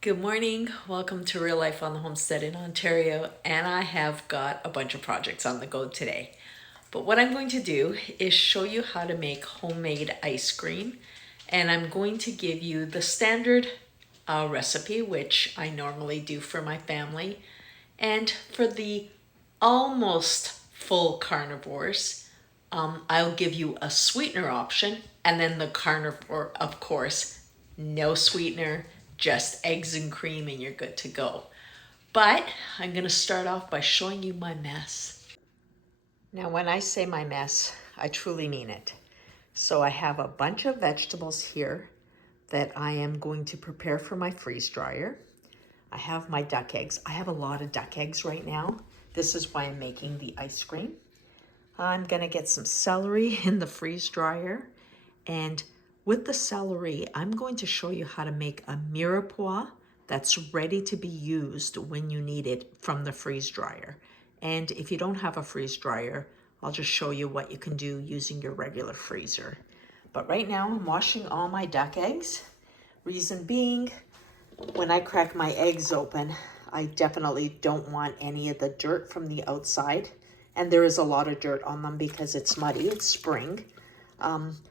Good morning. Welcome to Real Life on the Homestead in Ontario. And I have got a bunch of projects on the go today. But what I'm going to do is show you how to make homemade ice cream. And I'm going to give you the standard recipe, which I normally do for my family. And for the almost full carnivores, I'll give you a sweetener option. And then the carnivore, of course, no sweetener, just eggs and cream, and you're good to go. But I'm going to start off by showing you my mess. Now, when I say my mess, I truly mean it. So I have a bunch of vegetables here that I am going to prepare for my freeze dryer. I have my duck eggs. I have a lot of duck eggs right now. This is why I'm making the ice cream. I'm gonna get some celery in the freeze dryer. And with the celery, I'm going to show you how to make a mirepoix that's ready to be used when you need it from the freeze dryer. And if you don't have a freeze dryer, I'll just show you what you can do using your regular freezer. But right now I'm washing all my duck eggs. Reason being, when I crack my eggs open, I definitely don't want any of the dirt from the outside. And there is a lot of dirt on them because it's muddy, it's spring.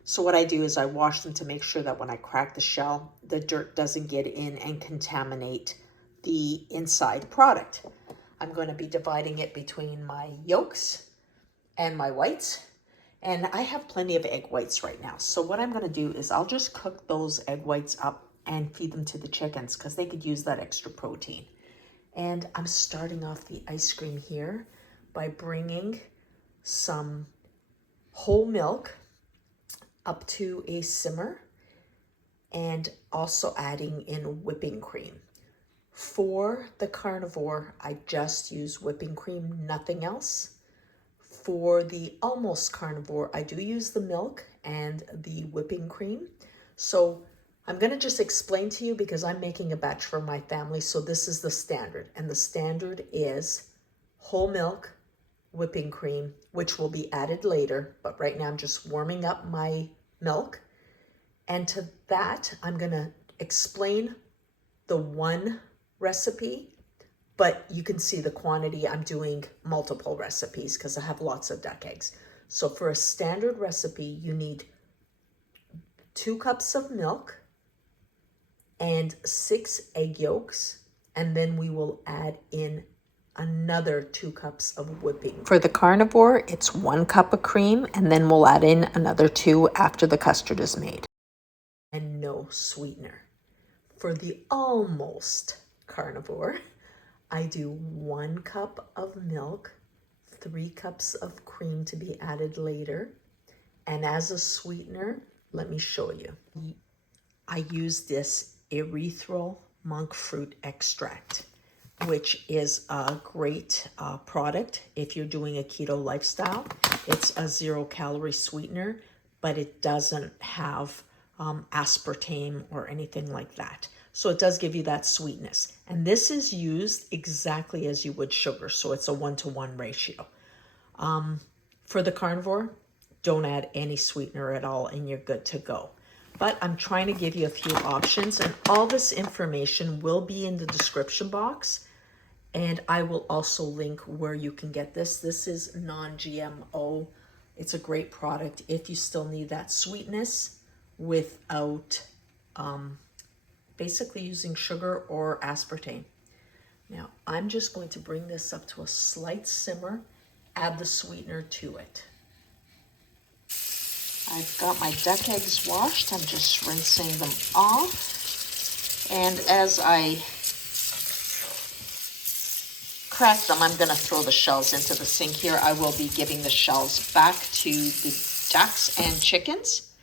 So what I do is I wash them to make sure that when I crack the shell, the dirt doesn't get in and contaminate the inside product. I'm going to be dividing it between my yolks and my whites. And I have plenty of egg whites right now. So what I'm going to do is I'll just cook those egg whites up and feed them to the chickens because they could use that extra protein. And I'm starting off the ice cream here by bringing some whole milk up to a simmer and also adding in whipping cream. For the carnivore, I just use whipping cream, nothing else. For the almost carnivore, I do use the milk and the whipping cream. So I'm going to just explain to you because I'm making a batch for my family. So this is the standard. And the standard is whole milk, whipping cream, which will be added later. But right now I'm just warming up my milk. And to that, I'm going to explain the one recipe, but you can see the quantity. I'm doing multiple recipes because I have lots of duck eggs. So for a standard recipe, you need 2 cups of milk and 6 egg yolks, and then we will add in another 2 cups of whipping. For the carnivore, it's 1 cup of cream, and then we'll add in another 2 after the custard is made. And no sweetener. For the almost carnivore, I do 1 cup of milk, 3 cups of cream to be added later. And as a sweetener, let me show you. I use this erythral monk fruit extract, which is a great product if you're doing a keto lifestyle. It's a 0-calorie sweetener, but it doesn't have aspartame or anything like that. So it does give you that sweetness. And this is used exactly as you would sugar. So it's a 1-to-1 ratio. For the carnivore, don't add any sweetener at all and you're good to go. But I'm trying to give you a few options, and all this information will be in the description box. And I will also link where you can get this. This is non-GMO. It's a great product if you still need that sweetness without basically using sugar or aspartame. Now, I'm just going to bring this up to a slight simmer, add the sweetener to it. I've got my duck eggs washed. I'm just rinsing them off. And as I crack them, I'm going to throw the shells into the sink here. I will be giving the shells back to the ducks and chickens.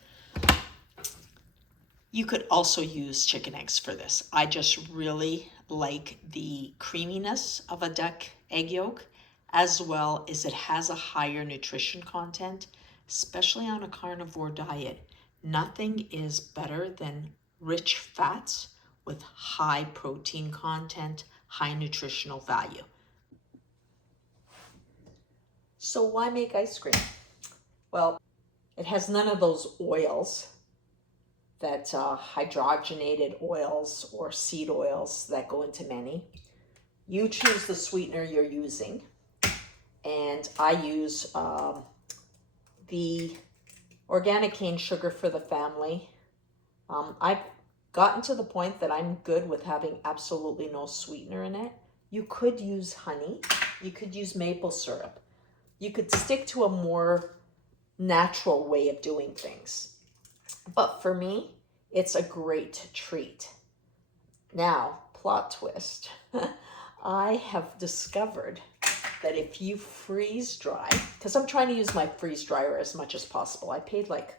You could also use chicken eggs for this. I just really like the creaminess of a duck egg yolk, as well as it has a higher nutrition content, especially on a carnivore diet. Nothing is better than rich fats with high protein content, high nutritional value. So why make ice cream? Well, it has none of those oils that hydrogenated oils or seed oils that go into many. You choose the sweetener you're using, and I use the organic cane sugar for the family. I've gotten to the point that I'm good with having absolutely no sweetener in it. You could use honey, you could use maple syrup, you could stick to a more natural way of doing things. But for me, it's a great treat. Now, plot twist. I have discovered that if you freeze dry, because I'm trying to use my freeze dryer as much as possible. I paid like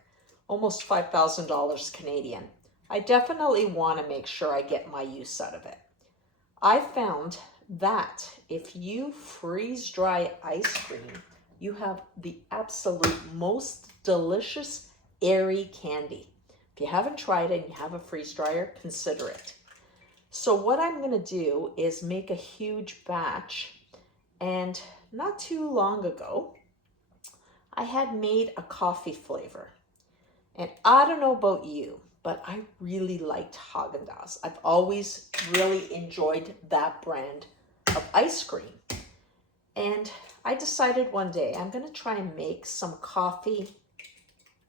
almost $5,000 Canadian. I definitely want to make sure I get my use out of it. I found that if you freeze dry ice cream, you have the absolute most delicious airy candy. If you haven't tried it and you have a freeze dryer, consider it. So what I'm going to do is make a huge batch, and not too long ago I had made a coffee flavor, and I don't know about you, but I really liked Haagen-Dazs. I've always really enjoyed that brand of ice cream, and I decided one day I'm going to try and make some coffee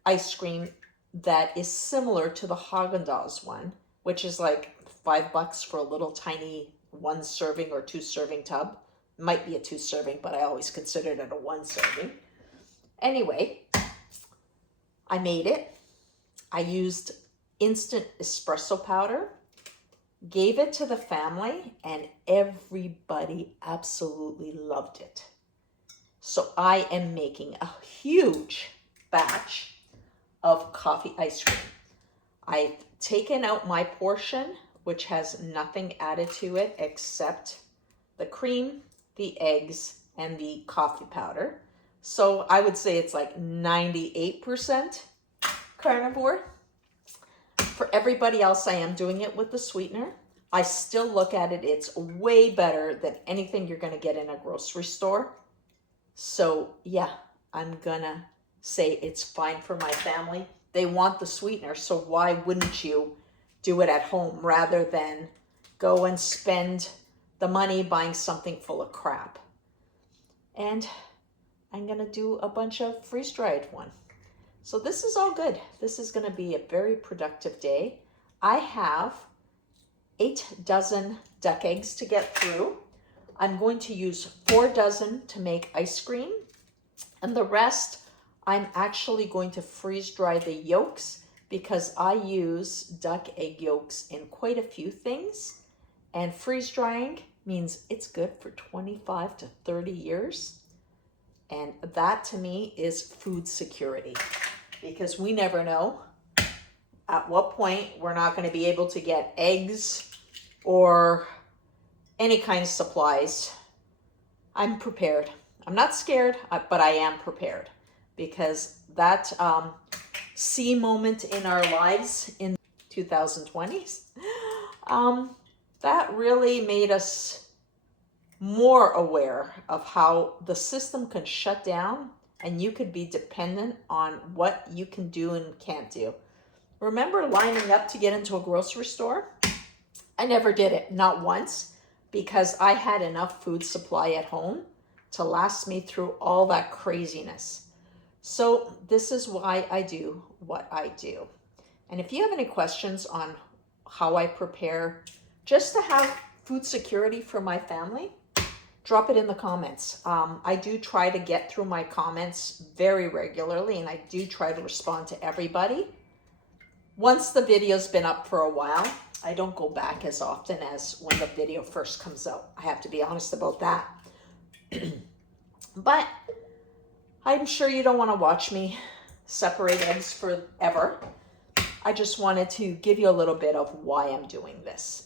ice cream that is similar to the Haagen-Dazs one, which is like $5 for a little tiny 1 serving or 2 serving tub. Might be a 2 serving, but I always considered it a 1 serving. Anyway, I made it. I used instant espresso powder, gave it to the family, and everybody absolutely loved it. So I am making a huge batch of coffee ice cream. I've taken out my portion, which has nothing added to it except the cream, the eggs, and the coffee powder. So I would say it's like 98% carnivore. For everybody else, I am doing it with the sweetener. I still look at it, it's way better than anything you're gonna get in a grocery store. So yeah, I'm gonna say it's fine for my family. They want the sweetener, so why wouldn't you do it at home rather than go and spend the money buying something full of crap? And I'm gonna do a bunch of freeze-dried one. So this is all good. This is gonna be a very productive day. I have 8 dozen duck eggs to get through. I'm going to use 4 dozen to make ice cream, and the rest I'm actually going to freeze dry the yolks because I use duck egg yolks in quite a few things, and freeze drying means it's good for 25 to 30 years. And that to me is food security, because we never know at what point we're not going to be able to get eggs or any kind of supplies. I'm prepared. I'm not scared, but I am prepared, because that C moment in our lives in 2020s, that really made us more aware of how the system can shut down and you could be dependent on what you can do and can't do. Remember lining up to get into a grocery store? I never did it, not once, because I had enough food supply at home to last me through all that craziness. So this is why I do what I do. And if you have any questions on how I prepare just to have food security for my family, drop it in the comments. I do try to get through my comments very regularly, and I do try to respond to everybody. Once the video's been up for a while, I don't go back as often as when the video first comes out. I have to be honest about that. But I'm sure you don't want to watch me separate eggs forever. I just wanted to give you a little bit of why I'm doing this.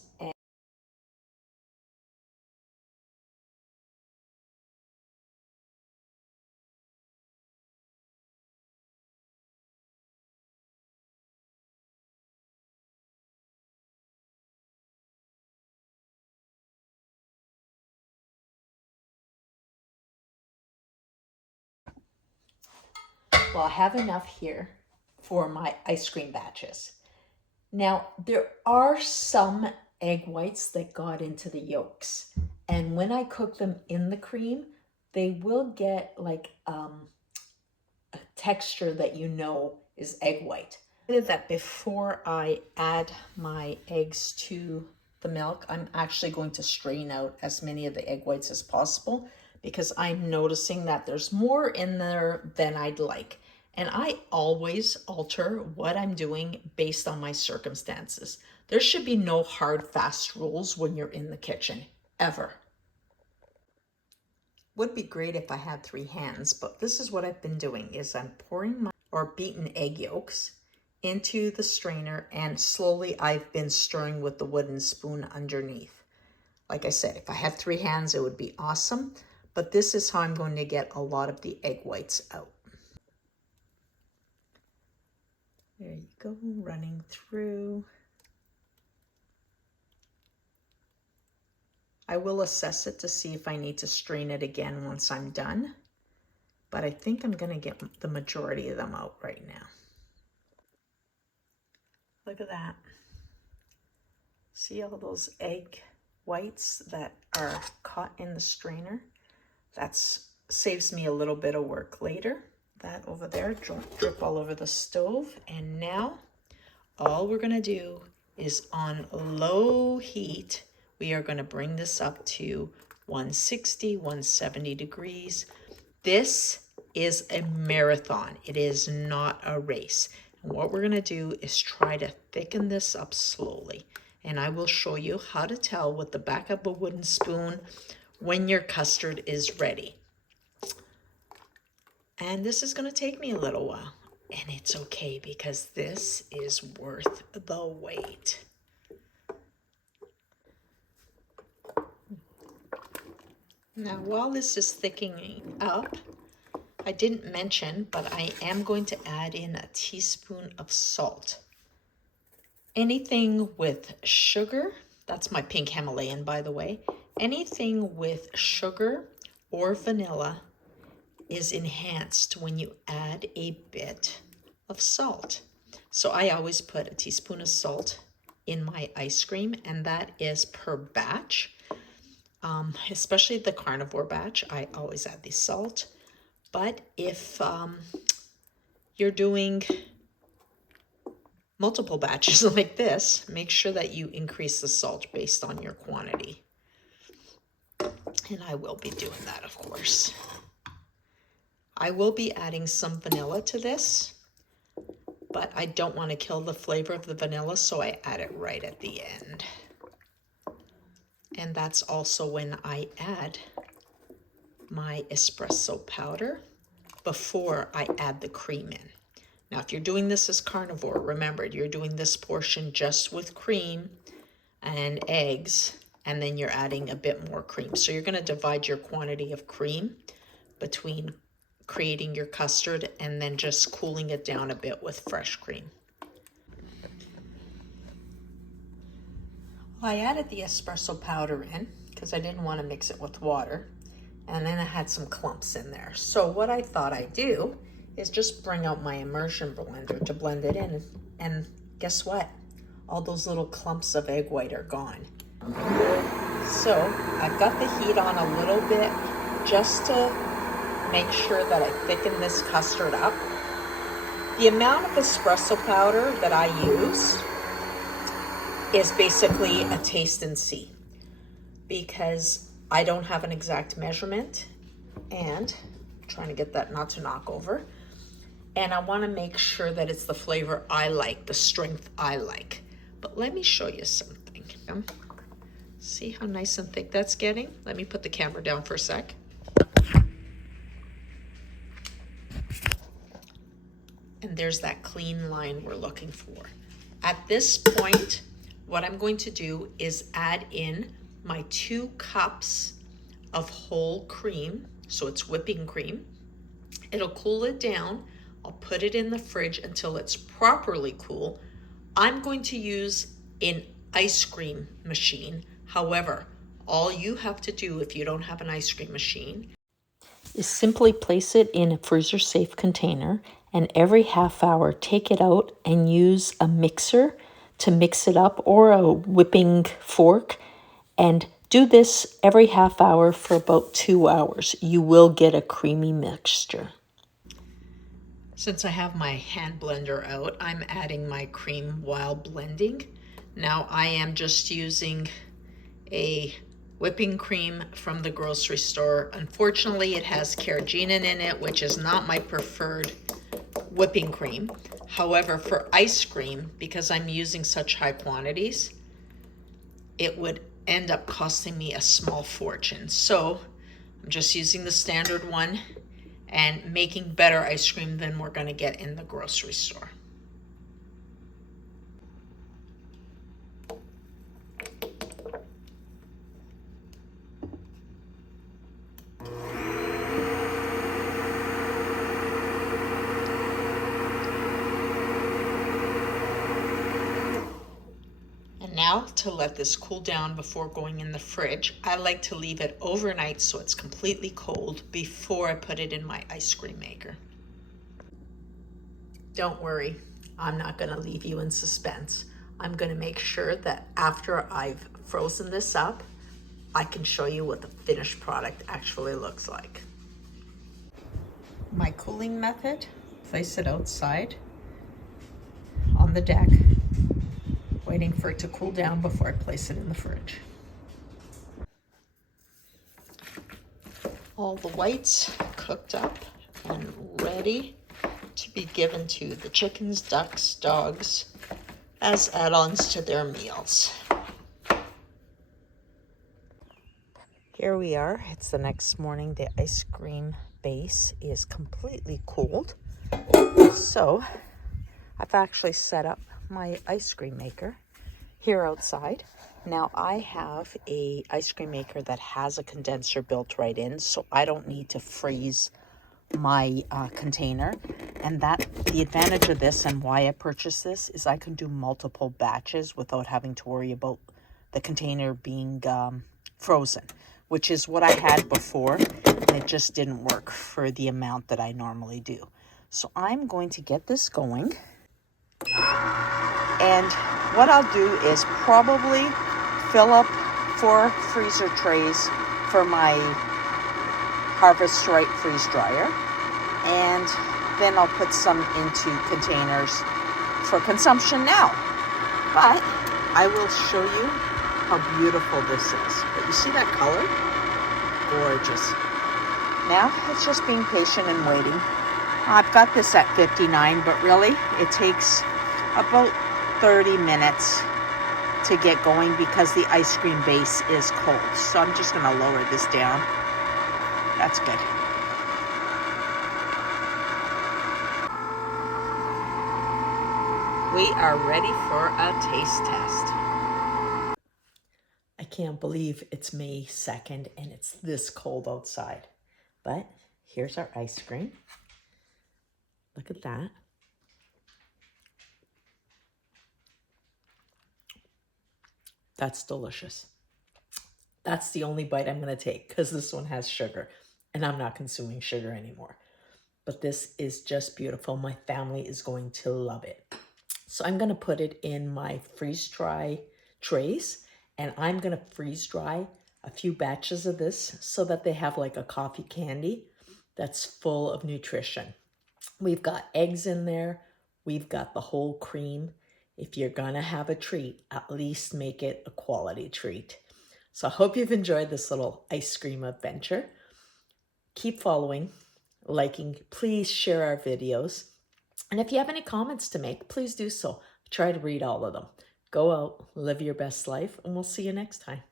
Well, I have enough here for my ice cream batches. Now, there are some egg whites that got into the yolks. And when I cook them in the cream, they will get like a texture that you know is egg white. That before I add my eggs to the milk, I'm actually going to strain out as many of the egg whites as possible because I'm noticing that there's more in there than I'd like. And I always alter what I'm doing based on my circumstances. There should be no hard, fast rules when you're in the kitchen, ever. Would be great if I had 3 hands, but this is what I've been doing is I'm pouring my beaten egg yolks into the strainer, and slowly I've been stirring with the wooden spoon underneath. Like I said, if I had 3 hands, it would be awesome, but this is how I'm going to get a lot of the egg whites out. There you go, running through. I will assess it to see if I need to strain it again once I'm done, but I think I'm going to get the majority of them out right now. Look at that. See all those egg whites that are caught in the strainer? That saves me a little bit of work later. That over there, drip all over the stove. And now all we're going to do is on low heat, we are going to bring this up to 160, 170 degrees. This is a marathon. It is not a race. And what we're going to do is try to thicken this up slowly. And I will show you how to tell with the back of a wooden spoon when your custard is ready. And this is going to take me a little while. And it's okay because this is worth the wait. Now, while this is thickening up, I didn't mention, but I am going to add in a teaspoon of salt. Anything with sugar, that's my pink Himalayan, by the way. Anything with sugar or vanilla is enhanced when you add a bit of salt. So I always put a teaspoon of salt in my ice cream, and that is per batch. Especially the carnivore batch, I always add the salt. But if you're doing multiple batches like this, make sure that you increase the salt based on your quantity. And I will be doing that, of course. I will be adding some vanilla to this, but I don't want to kill the flavor of the vanilla, so I add it right at the end. And that's also when I add my espresso powder before I add the cream in. Now, if you're doing this as carnivore, remember, you're doing this portion just with cream and eggs, and then you're adding a bit more cream. So you're going to divide your quantity of cream between creating your custard and then just cooling it down a bit with fresh cream. Well, I added the espresso powder in because I didn't want to mix it with water. And then I had some clumps in there. So what I thought I'd do is just bring out my immersion blender to blend it in. And guess what? All those little clumps of egg white are gone. So I've got the heat on a little bit just to make sure that I thicken this custard up. The amount of espresso powder that I used is basically a taste and see, because I don't have an exact measurement, and I'm trying to get that not to knock over. And I want to make sure that it's the flavor I like, the strength I like. But let me show you something. See how nice and thick that's getting? Let me put the camera down for a sec. And there's that clean line we're looking for. At this point, what I'm going to do is add in my 2 cups of whole cream. So it's whipping cream. It'll cool it down. I'll put it in the fridge until it's properly cool. I'm going to use an ice cream machine. However, all you have to do if you don't have an ice cream machine is simply place it in a freezer safe container, and every half hour take it out and use a mixer to mix it up or a whipping fork, and do this every half hour for about 2 hours. You will get a creamy mixture. Since I have my hand blender out, I'm adding my cream while blending. Now I am just using a whipping cream from the grocery store. Unfortunately, it has carrageenan in it, which is not my preferred whipping cream. However, for ice cream, because I'm using such high quantities, it would end up costing me a small fortune. So I'm just using the standard one and making better ice cream than we're going to get in the grocery store. And now to let this cool down before going in the fridge, I like to leave it overnight so it's completely cold before I put it in my ice cream maker. Don't worry, I'm not going to leave you in suspense. I'm going to make sure that after I've frozen this up, I can show you what the finished product actually looks like. My cooling method, place it outside on the deck, waiting for it to cool down before I place it in the fridge. All the whites cooked up and ready to be given to the chickens, ducks, dogs as add-ons to their meals. Here we are. It's the next morning. The ice cream base is completely cooled. So I've actually set up my ice cream maker here outside. Now I have a ice cream maker that has a condenser built right in, so I don't need to freeze my container. And that the advantage of this and why I purchased this is I can do multiple batches without having to worry about the container being frozen, which is what I had before, and it just didn't work for the amount that I normally do. So I'm going to get this going, and what I'll do is probably fill up 4 freezer trays for my Harvest Right freeze dryer, and then I'll put some into containers for consumption now. But I will show you how beautiful this is. But you see that color? Gorgeous. Now it's just being patient and waiting. I've got this at 59, but really it takes about 30 minutes to get going because the ice cream base is cold. So I'm just gonna lower this down. That's good. We are ready for a taste test. I can't believe it's May 2nd and it's this cold outside. But here's our ice cream. Look at that. That's delicious. That's the only bite I'm going to take because this one has sugar and I'm not consuming sugar anymore. But this is just beautiful. My family is going to love it. So I'm going to put it in my freeze dry trays, and I'm going to freeze dry a few batches of this so that they have like a coffee candy that's full of nutrition. We've got eggs in there. We've got the whole cream. If you're going to have a treat, at least make it a quality treat. So I hope you've enjoyed this little ice cream adventure. Keep following, liking, please share our videos. And if you have any comments to make, please do so. I try to read all of them. Go out, live your best life, and we'll see you next time.